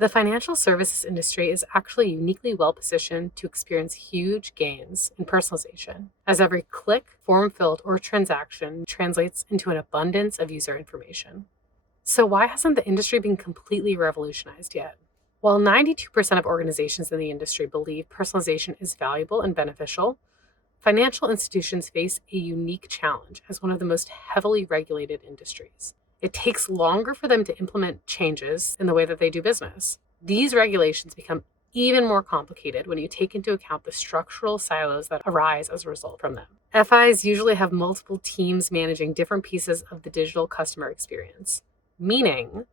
The financial services industry is actually uniquely well positioned to experience huge gains in personalization, as every click, form filled, or transaction translates into an abundance of user information. So, why hasn't the industry been completely revolutionized yet? While 92% of organizations in the industry believe personalization is valuable and beneficial, financial institutions face a unique challenge as one of the most heavily regulated industries. It takes longer for them to implement changes in the way that they do business. These regulations become even more complicated when you take into account the structural silos that arise as a result from them. FIs usually have multiple teams managing different pieces of the digital customer experience, meaning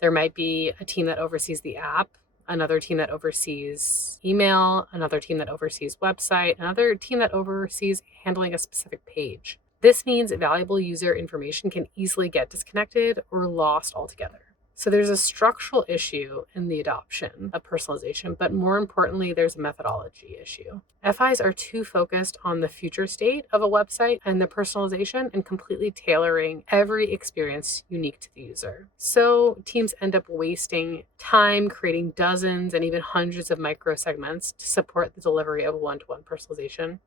there might be a team that oversees the app, another team that oversees email, another team that oversees website, another team that oversees handling a specific page. This means valuable user information can easily get disconnected or lost altogether. So there's a structural issue in the adoption of personalization, but more importantly, there's a methodology issue. FIs are too focused on the future state of a website and the personalization and completely tailoring every experience unique to the user. So teams end up wasting time creating dozens and even hundreds of microsegments to support the delivery of one-to-one personalization,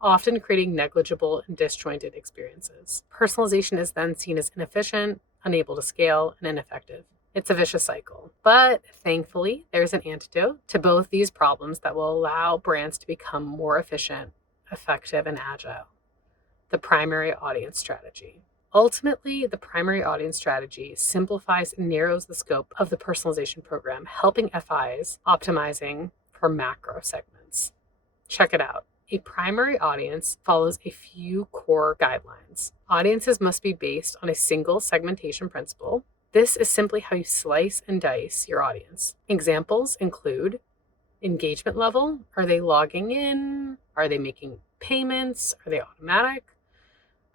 often creating negligible and disjointed experiences. Personalization is then seen as inefficient, unable to scale, and ineffective. It's a vicious cycle. But thankfully, there's an antidote to both these problems that will allow brands to become more efficient, effective, and agile: the primary audience strategy. Ultimately, the primary audience strategy simplifies and narrows the scope of the personalization program, helping FIs optimizing for macro segments. Check it out. A primary audience follows a few core guidelines. Audiences must be based on a single segmentation principle. This is simply how you slice and dice your audience. Examples include engagement level. Are they logging in? Are they making payments? Are they automatic?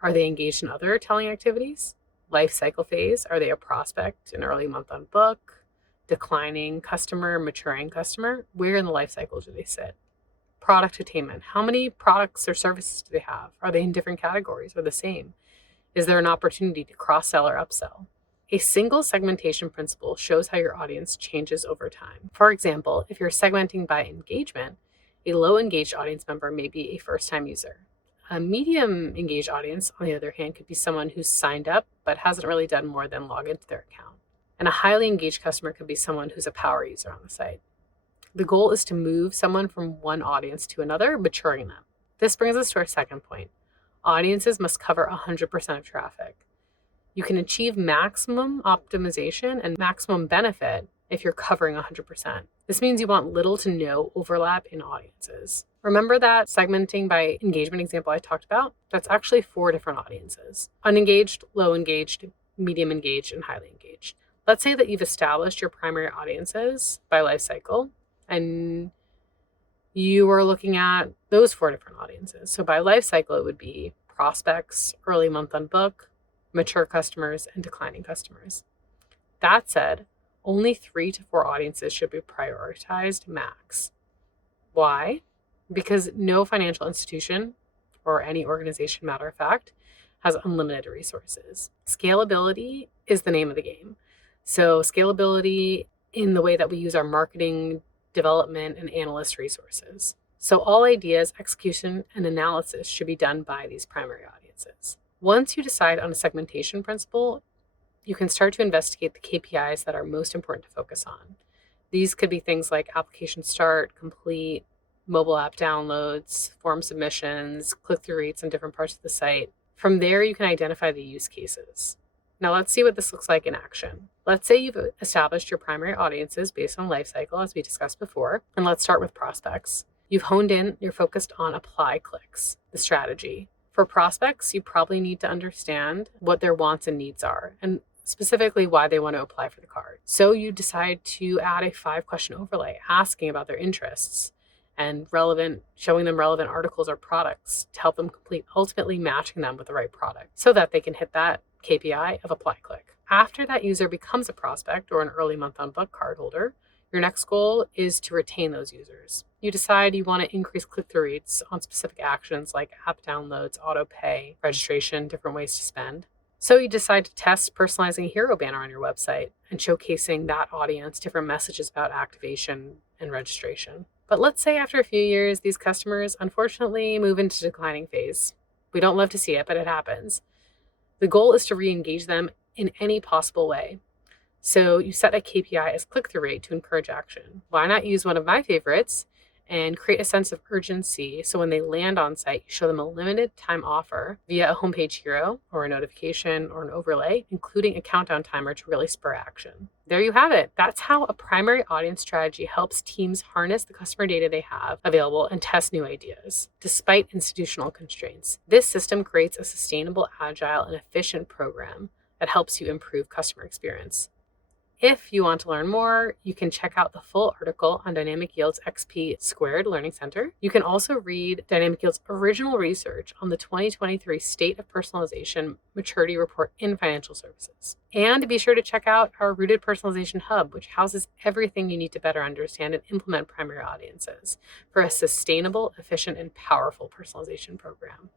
Are they engaged in other telling activities? Life cycle phase. Are they a prospect, an early month on book, declining customer, maturing customer? Where in the life cycle do they sit? Product attainment. How many products or services do they have? Are they in different categories or the same? Is there an opportunity to cross-sell or upsell? A single segmentation principle shows how your audience changes over time. For example, if you're segmenting by engagement, a low engaged audience member may be a first-time user. A medium engaged audience, on the other hand, could be someone who's signed up but hasn't really done more than log into their account. And a highly engaged customer could be someone who's a power user on the site. The goal is to move someone from one audience to another, maturing them. This brings us to our second point. Audiences must cover 100% of traffic. You can achieve maximum optimization and maximum benefit if you're covering 100%. This means you want little to no overlap in audiences. Remember that segmenting by engagement example I talked about? That's actually 4 different audiences: unengaged, low engaged, medium engaged, and highly engaged. Let's say that you've established your primary audiences by life cycle, and you are looking at those 4 different audiences. So by life cycle, it would be prospects, early month on book, mature customers, and declining customers. That said, only 3 to 4 audiences should be prioritized max. Why? Because no financial institution or any organization, matter of fact, has unlimited resources. Scalability is the name of the game. So scalability in the way that we use our marketing, development, and analyst resources. So all ideas, execution, and analysis should be done by these primary audiences. Once you decide on a segmentation principle, you can start to investigate the KPIs that are most important to focus on. These could be things like application start, complete, mobile app downloads, form submissions, click-through rates on different parts of the site. From there, you can identify the use cases. Now let's see what this looks like in action. Let's say you've established your primary audiences based on life cycle, as we discussed before, and let's start with prospects. You've honed in, you're focused on apply clicks, the strategy. For prospects, you probably need to understand what their wants and needs are, and specifically why they want to apply for the card. So you decide to add a 5-question overlay asking about their interests and showing them relevant articles or products to help them complete, ultimately matching them with the right product so that they can hit that KPI of apply click. After that user becomes a prospect or an early month on book card holder, your next goal is to retain those users. You decide you want to increase click-through rates on specific actions like app downloads, auto pay, registration, different ways to spend. So you decide to test personalizing a hero banner on your website and showcasing that audience different messages about activation and registration. But let's say after a few years, these customers unfortunately move into declining phase. We don't love to see it, but it happens. The goal is to re-engage them in any possible way. So you set a KPI as click-through rate to encourage action. Why not use one of my favorites and create a sense of urgency so when they land on site, you show them a limited time offer via a homepage hero or a notification or an overlay, including a countdown timer to really spur action. There you have it. That's how a primary audience strategy helps teams harness the customer data they have available and test new ideas, despite institutional constraints. This system creates a sustainable, agile, and efficient program that helps you improve customer experience. If you want to learn more, you can check out the full article on Dynamic Yield's XP Squared Learning Center. You can also read Dynamic Yield's original research on the 2023 State of Personalization Maturity Report in Financial Services. And be sure to check out our Rooted Personalization Hub, which houses everything you need to better understand and implement primary audiences for a sustainable, efficient, and powerful personalization program.